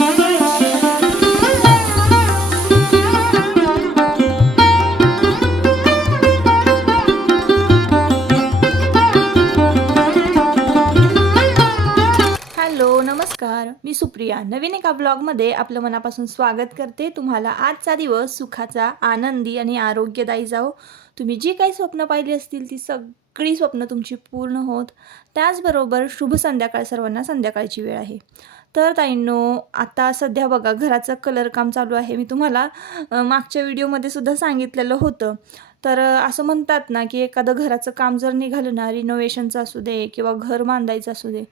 Hello नमस्कार. मी सुप्रिया. नवीन एका ब्लॉगमध्ये आपलं मनापासून स्वागत करते. तुम्हाला आजचा दिवस सुखाचा आनंदी आणि आरोग्यदायी जाओ तुम्ही जी काही स्वप्न पाहिली असतील ती सगळी स्वप्न तुमची पूर्ण होत. त्याचबरोबर शुभ संध्याकाळ सर्वांना संध्याकाळची वेळ आहे. तर ताईंनो आता सध्या बघा घराचं कलर काम चालू आहे. मी तुम्हाला मागच्या व्हिडिओमध्ये सुद्धा सांगितलेलं होतं. तर असं म्हणतात ना की एखादं घराचं काम जर निघालं ना रिनोव्हेशनचं असू दे किंवा घर बांधायचं असू दे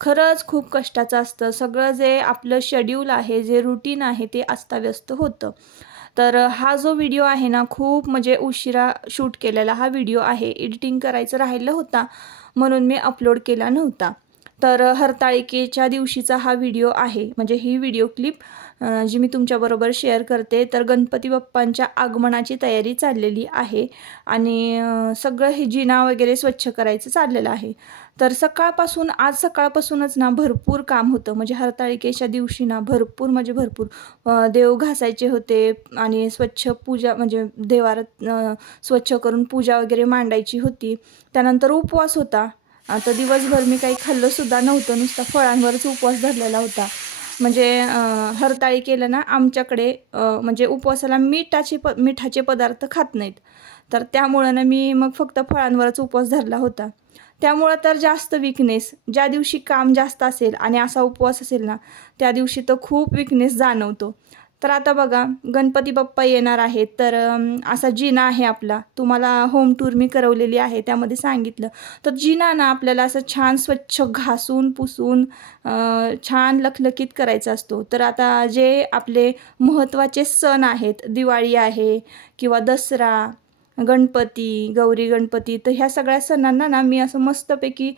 खरंच खूप कष्टाचं असतं. सगळं जे आपलं शेड्यूल आहे जे रुटीन आहे ते अस्ताव्यस्त होतं. तर हा जो व्हिडिओ आहे ना खूप म्हणजे उशिरा शूट केलेला हा व्हिडिओ आहे. एडिटिंग करायचं राहिलं होता म्हणून मी अपलोड केला नव्हता. तर हरताळिकेच्या दिवशीचा हा व्हिडिओ आहे. म्हणजे ही व्हिडिओ क्लिप जी मी तुमच्याबरोबर शेअर करते तर गणपती बाप्पांच्या आगमनाची तयारी चाललेली आहे. आणि सगळं हे जिना वगैरे स्वच्छ करायचं चाललेलं आहे. तर सकाळपासून आज सकाळपासूनच ना भरपूर काम होतं. म्हणजे हरताळिकेच्या दिवशी ना भरपूर म्हणजे भरपूर देव घासायचे होते आणि स्वच्छ पूजा म्हणजे देवारात स्वच्छ करून पूजा वगैरे मांडायची होती. त्यानंतर उपवास होता. आता दिवसभर मी काही खाल्लंसुद्धा नव्हतं. नुसता फळांवरच उपवास धरलेला होता. म्हणजे हरताळी केलं ना आमच्याकडे म्हणजे उपवासाला मिठाचे प मिठाचे पदार्थ खात नाहीत. तर त्यामुळं ना मी मग फक्त फळांवरच उपवास धरला होता. त्यामुळं तर जास्त विकनेस ज्या दिवशी काम जास्त असेल आणि असा उपवास असेल ना त्या दिवशी तर खूप विकनेस जाणवतो. तर आता बघा गणपती बाप्पा येणार आहेत. तर असा जिना आहे आपला. तुम्हाला होम टूर मी करवलेली आहे त्यामध्ये सांगितलं. तर जिना ना आपल्याला असं छान स्वच्छ घासून पुसून छान लखलखीत करायचा असतो. तर आता जे आपले महत्त्वाचे सण आहेत दिवाळी आहे किंवा दसरा गणपती गौरी गणपती तर ह्या सगळ्या सणांना ना मी असं मस्तपैकी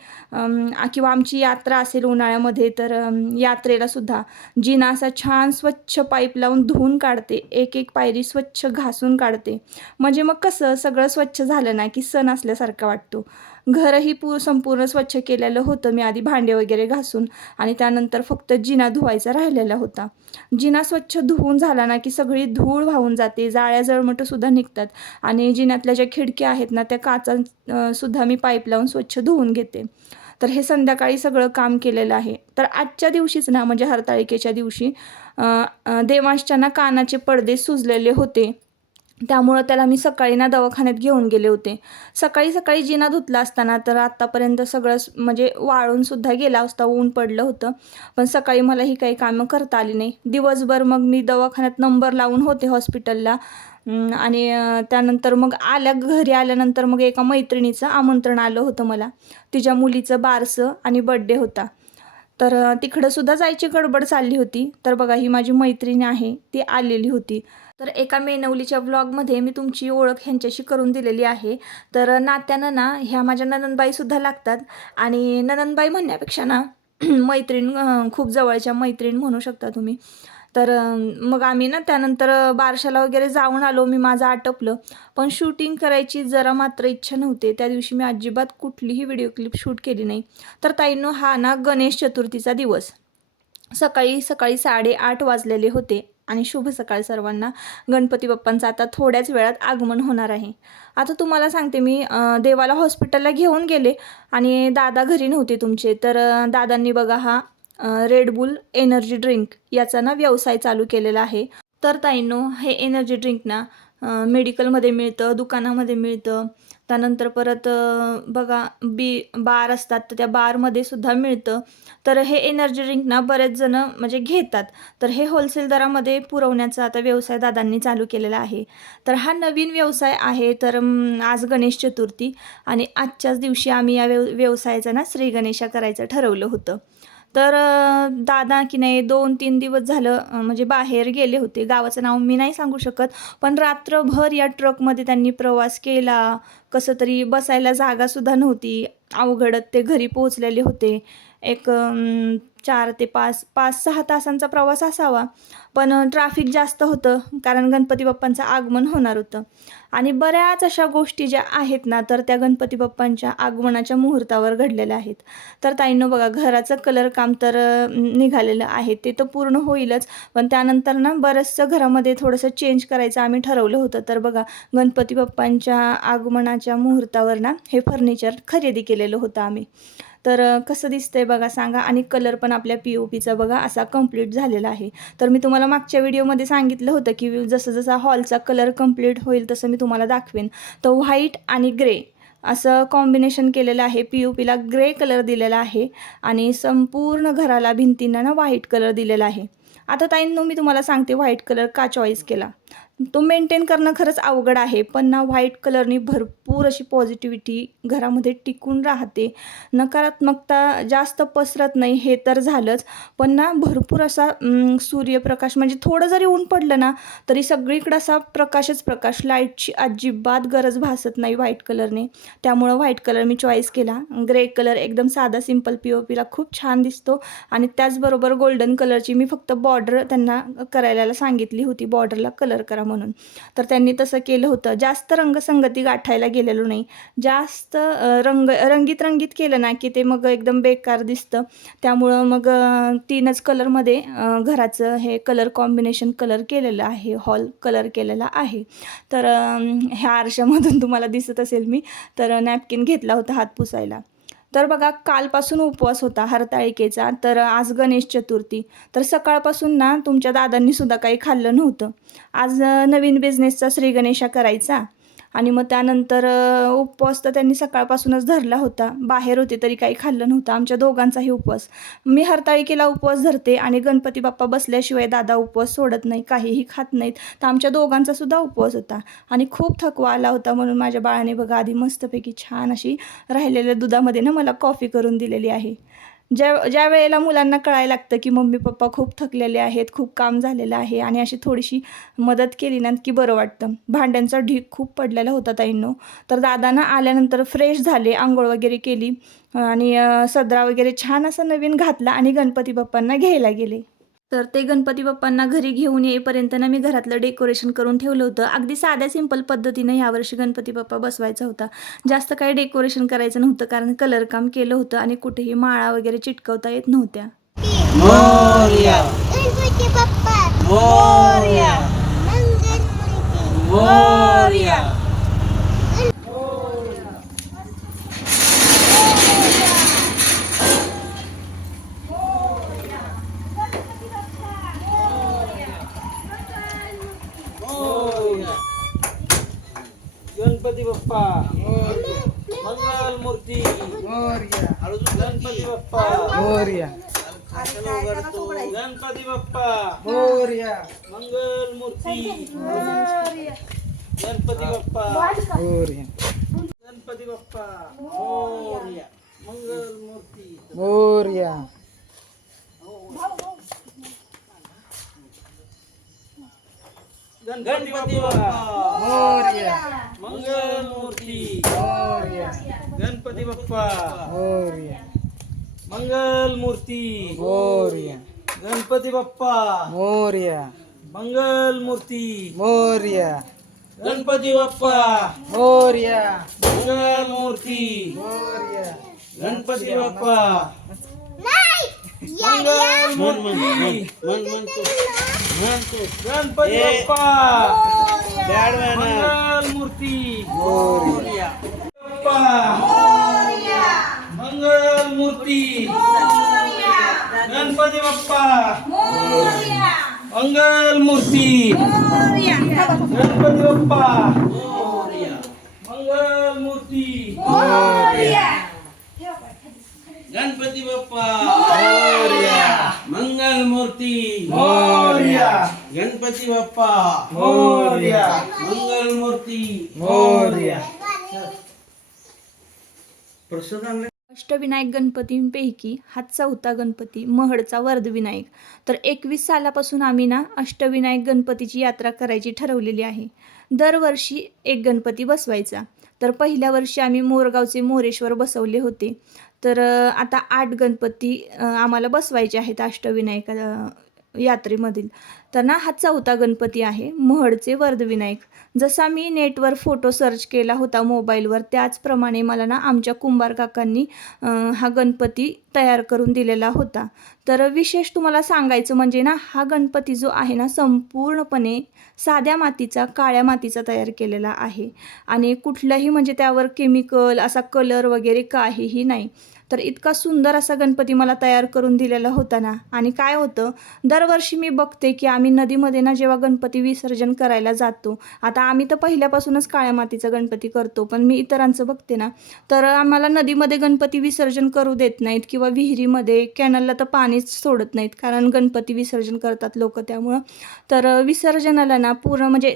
किंवा आमची यात्रा असेल उन्हाळ्यामध्ये तर यात्रेला सुद्धा जिना असा छान स्वच्छ पाईप लावून धुवून काढते. एक एक पायरी स्वच्छ घासून काढते. म्हणजे मग कसं सगळं स्वच्छ झालं ना की सण असल्यासारखा वाटतो. घरही पू संपूर्ण स्वच्छ केलेलं होतं. मी आधी भांडे वगैरे घासून आणि त्यानंतर फक्त जिना धुवायचा राहिलेला होता. जिना स्वच्छ धुवून झाला ना की सगळी धूळ वाहून जाते. जाळ्या जळमटंसुद्धा निघतात. आणि जिन्यातल्या ज्या खिडक्या आहेत ना त्या काचा सुद्धा मी पाईप लावून स्वच्छ धुवून घेते. तर हे संध्याकाळी सगळं काम केलेलं आहे. तर आजच्या दिवशीच ना म्हणजे हरताळिकेच्या दिवशी देवांशच्या ना कानाचे पडदे सुजलेले होते. त्यामुळं त्याला मी सकाळी ना दवाखान्यात घेऊन गेले होते. सकाळी सकाळी जिना धुतला असताना तर आत्तापर्यंत सगळं म्हणजे वाळून सुद्धा गेला असता ऊन पडलं होतं. पण सकाळी मला ही काही कामं करता आली नाही. दिवसभर मग मी दवाखान्यात नंबर लावून होते हॉस्पिटलला. आणि त्यानंतर मग आल्या घरी आल्यानंतर मग एका मैत्रिणीचं आमंत्रण आलं होतं मला. तिच्या मुलीचं बारसं आणि बड्डे होता. तर तिकडंसुद्धा जायची गडबड चालली होती. तर बघा ही माझी मैत्रीण आहे ती आलेली होती. तर एका मेनवलीच्या व्लॉगमध्ये मी तुमची ओळख ह्यांच्याशी करून दिलेली आहे. तर नात्यानं ना ह्या माझ्या ननंदबाईसुद्धा लागतात. आणि ननंदबाई म्हणण्यापेक्षा ना मैत्रीण खूप जवळच्या मैत्रीण म्हणू शकता तुम्ही. तर मग आम्ही ना त्यानंतर बारशाला वगैरे जाऊन आलो. मी माझं आटपलं. पण शूटिंग करायची जरा मात्र इच्छा नव्हते. त्या दिवशी मी अजिबात कुठलीही व्हिडिओ क्लिप शूट केली नाही. तर ताईंनो हा ना गणेश चतुर्थीचा दिवस. सकाळी सकाळी साडेआठ वाजलेले होते. आणि शुभ सकाळ सर्वांना. गणपती बाप्पांचं आता थोड्याच वेळात आगमन होणार आहे. आता तुम्हाला सांगते मी देवाला हॉस्पिटलला घेऊन गेले आणि दादा घरी नव्हते तुमचे. तर दादांनी बघा हा रेडबुल एनर्जी ड्रिंक याचा ना व्यवसाय चालू केलेला आहे. तर ताईंनो हे एनर्जी ड्रिंक ना मेडिकलमध्ये मिळतं दुकानामध्ये मिळतं. त्यानंतर परत बघा बी बार असतात तर त्या बारमध्ये सुद्धा मिळतं. तर हे एनर्जी ड्रिंक ना बरेच जण म्हणजे घेतात. तर हे होलसेल दरामध्ये पुरवण्याचा आता व्यवसाय दादांनी चालू केलेला आहे. तर हा नवीन व्यवसाय आहे तर आज गणेश चतुर्थी आणि आजच्याच दिवशी आम्ही या व्यव व्यवसायाचा ना श्री गणेशा करायचं ठरवलं होतं. तर दादा की नाही दोन तीन दिवस झालं म्हणजे बाहेर गेले होते. गावाचं नाव मी नाही सांगू शकत पण रात्रभर या ट्रकमध्ये त्यांनी प्रवास केला. कसं तरी बसायला जागासुद्धा नव्हती. अवघडत ते घरी पोहोचलेले होते. एक चार ते पाच पाच सहा तासांचा प्रवास असावा. पण ट्रॅफिक जास्त होतं कारण गणपती बाप्पांचं आगमन होणार होतं. आणि बऱ्याच अशा गोष्टी ज्या आहेत ना तर त्या गणपती बाप्पांच्या आगमनाच्या मुहूर्तावर घडलेल्या आहेत. तर ताईंनो बघा घराचं कलर काम तर निघालेलं आहे. ते तर पूर्ण होईलच पण त्यानंतर ना बरंचसं घरामध्ये थोडंसं चेंज करायचं आम्ही ठरवलं होतं. तर बघा गणपती बाप्पांच्या आगमनाच्या मुहूर्तावर ना हे फर्निचर खरेदी केलेलं होतं आम्ही. तर कसं दिसतंय बघा सांगा. आणि कलर पण आपल्या पी ओ पीचा बघा असा कंप्लीट झालेला आहे. तर मी तुम्हाला मागच्या व्हिडिओमध्ये सांगितलं होतं की जसं जसा हॉलचा कलर कंप्लीट होईल तसं मी तुम्हाला दाखवेन. तर व्हाईट आणि ग्रे असं कॉम्बिनेशन केलेलं आहे. पी यू पीला ग्रे कलर दिलेला आहे आणि संपूर्ण घराला भिंतींना ना व्हाईट कलर दिलेला आहे. आता ताईंनो मी तुम्हाला सांगते व्हाईट कलर का चॉईस केला. तो मेंटेन करणं खरंच अवघड आहे पण ना व्हाईट कलरनी भरपूर अशी पॉझिटिव्हिटी घरामध्ये टिकून राहते. नकारात्मकता जास्त पसरत नाही हे तर झालंच पण ना भरपूर असा सूर्यप्रकाश म्हणजे थोडं जरी ऊन पडलं ना तरी सगळीकडं असा प्रकाशच प्रकाश. लाईटची अजिबात गरज भासत नाही व्हाईट कलरने त्यामुळं व्हाईट कलर मी चॉईस केला. ग्रे कलर एकदम साधा सिंपल पी ओ पीला खूप छान दिसतो. आणि त्याचबरोबर गोल्डन कलरची मी फक्त बॉर्डर त्यांना करायला सांगितली होती बॉर्डरला कलर करा म्हणून. तर त्यांनी तसं केलं होतं. जास्त रंगसंगती गाठायला गेलेलो नाही. जास्त रंग रंगीत रंगीत केलं ना की ते मग एकदम बेकार दिसतं. त्यामुळं मग तीनच कलरमध्ये घराचं हे कलर कॉम्बिनेशन कलर केलेलं आहे. हॉल कलर केलेला आहे. तर ह्या आरशामधून तुम्हाला दिसत असेल मी. तर नॅपकिन घेतला होता हात पुसायला. तर बघा कालपासून उपवास होता हरताळिकेचा तर आज गणेश चतुर्थी. तर सकाळपासून ना तुमच्या दादांनी सुद्धा काही खाल्लं नव्हतं. आज नवीन बिझनेसचा श्रीगणेशा करायचा. आणि मग त्यानंतर उपवास तर त्यांनी सकाळपासूनच धरला होता. बाहेर होते तरी काही खाल्लं नव्हतं. आमच्या दोघांचाही उपवास. मी हरताळिकेला उपवास धरते आणि गणपती बाप्पा बसल्याशिवाय दादा उपवास सोडत नाही काहीही खात नाहीत. तर आमच्या दोघांचा सुद्धा उपवास होता. आणि खूप थकवा आला होता म्हणून माझ्या बाळाने बघा आधी मस्तपैकी छान अशी राहिलेल्या दुधामध्ये ना मला कॉफी करून दिलेली आहे. ज्या ज्या वेळेला मुलांना कळायला लागतं की मम्मी पप्पा खूप थकलेले आहेत खूप काम झालेलं आहे आणि अशी थोडीशी मदत केली ना की बरं वाटतं. भांड्यांचा ढीक खूप पडलेला होता ताईंनो. तर दादांना आल्यानंतर फ्रेश झाले आंघोळ वगैरे केली आणि सदरा वगैरे छान असं नवीन घातला आणि गणपती बाप्पांना घ्यायला गेले. तर ते गणपती बाप्पांना घरी घेऊन येईपर्यंत ना मी घरातलं डेकोरेशन करून ठेवलं होतं. अगदी साध्या सिंपल पद्धतीनं यावर्षी गणपती बाप्पा बसवायचा होता. जास्त काही डेकोरेशन करायचं नव्हतं कारण कलर काम केलं होतं आणि कुठेही माळा वगैरे चिटकवता येत नव्हत्या. मोरया. गणपती बाप्पा. मोरया. मंगलमूर्ती. मोरया मोरया. गणपती बाप्पा. मंगल मूर्ती. गणपती बाप्पा. गणपती बाप्पा. मंगल मूर्ती. गणपती बाप्पा. गणपती बाप्पा. मोरया मंगल मूर्ती. गणपती बाप्पा. मंगल मूर्ती गणपती बाप्पा मंगल मूर्ती गणपती बाप्पा मंगल मूर्ती गणपती बाप्पा मंगल मूर्ती गणपती बाप्पा मंगल मूर्ती गणपती बाप्पा मंगल मूर्ती बाप्पा मंगल मूर्ती गणपती बाप्पा मंगल मूर्ती गणपती बाप्पा मंगल मूर्ती गणपती बाप्पा मंगल मूर्ती मोर्या गणपती बाप्पा. मोर्या. मंगल मूर्ती मोर्या. प्रसाद आणले अष्टविनायक गणपतींपैकी हा चौथा गणपती महडचा वर्धविनायक तर एकवीस सालापासून आम्ही ना अष्टविनायक गणपतीची यात्रा करायची ठरवलेली आहे. दरवर्षी एक गणपती बसवायचा. तर पहिल्या वर्षी आम्ही मोरगावचे मोरेश्वर बसवले होते. तर आता आठ गणपती आम्हाला बसवायचे आहेत अष्टविनायक यात्रेमधील. तर ना हा चौथा गणपती आहे. महडचे वर्धविनायक जसा मी नेटवर फोटो सर्च केला होता मोबाईलवर त्याचप्रमाणे मला ना आमच्या कुंभार काकांनी हा गणपती तयार करून दिलेला होता. तर विशेष तुम्हाला सांगायचं म्हणजे ना हा गणपती जो आहे ना संपूर्णपणे साध्या मातीचा काळ्या मातीचा तयार केलेला आहे. आणि कुठलंही म्हणजे त्यावर केमिकल असा कलर वगैरे काहीही नाही. तर इतका सुंदर असा गणपती मला तयार करून दिलेला होता ना. आणि काय होतं दरवर्षी मी बघते की आम्ही नदीमध्ये ना जेव्हा गणपती विसर्जन करायला जातो आता आम्ही तर पहिल्यापासूनच काळ्या मातीचा गणपती करतो पण मी इतरांचं बघते ना तर आम्हाला नदीमध्ये गणपती विसर्जन करू देत नाहीत किंवा विहिरीमध्ये कॅनलला तर पाणीच सोडत नाहीत कारण गणपती विसर्जन करतात लोक त्यामुळं. तर विसर्जनाला ना पूर्ण म्हणजे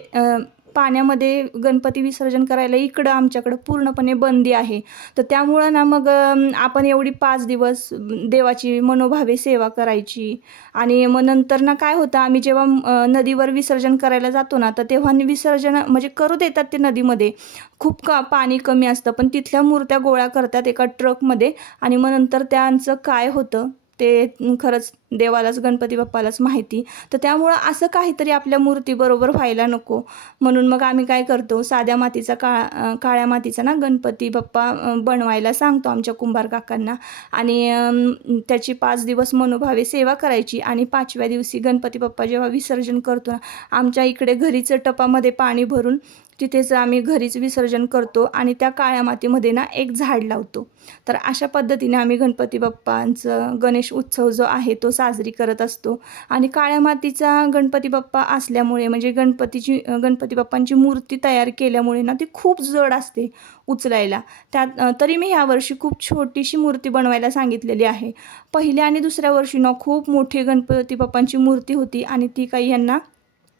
पाण्यामध्ये गणपती विसर्जन करायला इकडं आमच्याकडं पूर्णपणे बंदी आहे. तर त्यामुळं ना मग आपण एवढी पाच दिवस देवाची मनोभावे सेवा करायची. आणि मग नंतर ना काय होतं आम्ही जेव्हा नदीवर विसर्जन करायला जातो ना तर तेव्हा विसर्जन म्हणजे करू देतात ते नदीमध्ये. खूप का पाणी कमी असतं पण तिथल्या मूर्त्या गोळा करतात एका ट्रकमध्ये. आणि मग नंतर त्यांचं काय होतं? ते खरंच देवालाच गणपती बाप्पालाच माहिती. तर त्यामुळं असं काहीतरी आपल्या मूर्तीबरोबर व्हायला नको. म्हणून मग आम्ही काय करतो साध्या मातीचा काळा काळ्या मातीचा ना गणपती बाप्पा बनवायला सांगतो आमच्या कुंभार काकांना. आणि त्याची पाच दिवस मनोभावे सेवा करायची आणि पाचव्या दिवशी गणपती बाप्पा जेव्हा विसर्जन करतो ना आमच्या इकडे घरीचं टपामध्ये पाणी भरून तिथेच आम्ही घरीच विसर्जन करतो आणि त्या काळ्या मातीमध्ये ना एक झाड लावतो. तर अशा पद्धतीने आम्ही गणपती बाप्पांचं गणेश उत्सव जो आहे तो साजरी करत असतो. आणि काळ्या मातीचा गणपती बाप्पा असल्यामुळे म्हणजे गणपतीची गणपती बाप्पांची मूर्ती तयार केल्यामुळे ना ती खूप जड असते उचलायला. त्यात तरी मी ह्या वर्षी खूप छोटीशी मूर्ती बनवायला सांगितलेली आहे. पहिल्या आणि दुसऱ्या वर्षी ना खूप मोठी गणपती बाप्पांची मूर्ती होती आणि ती काही यांना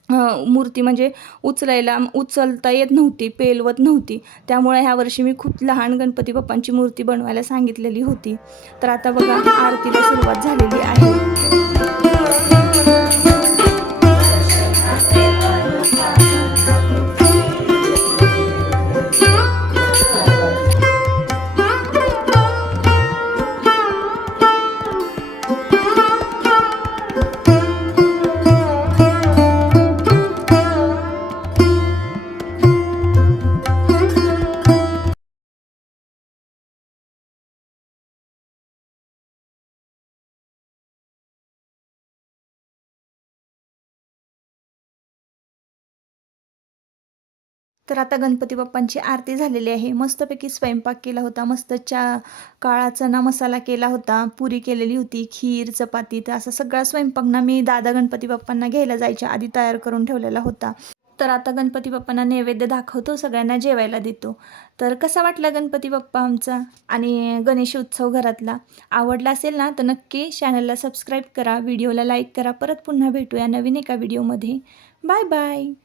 मूर्ती म्हणजे उचलायला उचलता येत नव्हती पेलवत नव्हती. त्यामुळे ह्या वर्षी मी खूप लहान गणपती बाप्पांची मूर्ती बनवायला सांगितलेली होती. तर आता बघा आरतीला सुरुवात झालेली आहे. तर आता गणपती बाप्पांची आरती झालेली आहे. मस्तपैकी स्वयंपाक केला होता. मस्त चा काळा चना मसाला केला होता. पुरी केलेली होती. खीर चपाती तर असा सगळा स्वयंपाक ना मी दादा गणपती बाप्पांना घ्यायला जायच्या आधी तयार करून ठेवलेला होता. तर आता गणपती बाप्पांना नैवेद्य दाखवतो. सगळ्यांना जेवायला देतो. तर कसा वाटला गणपती बाप्पा आमचा? आणि गणेश उत्सव घरातला? आवडला असेल ना? तर नक्की चॅनलला सबस्क्राईब करा. व्हिडिओला लाईक करा. परत पुन्हा भेटूया नवीन एका व्हिडिओमध्ये. Bye bye.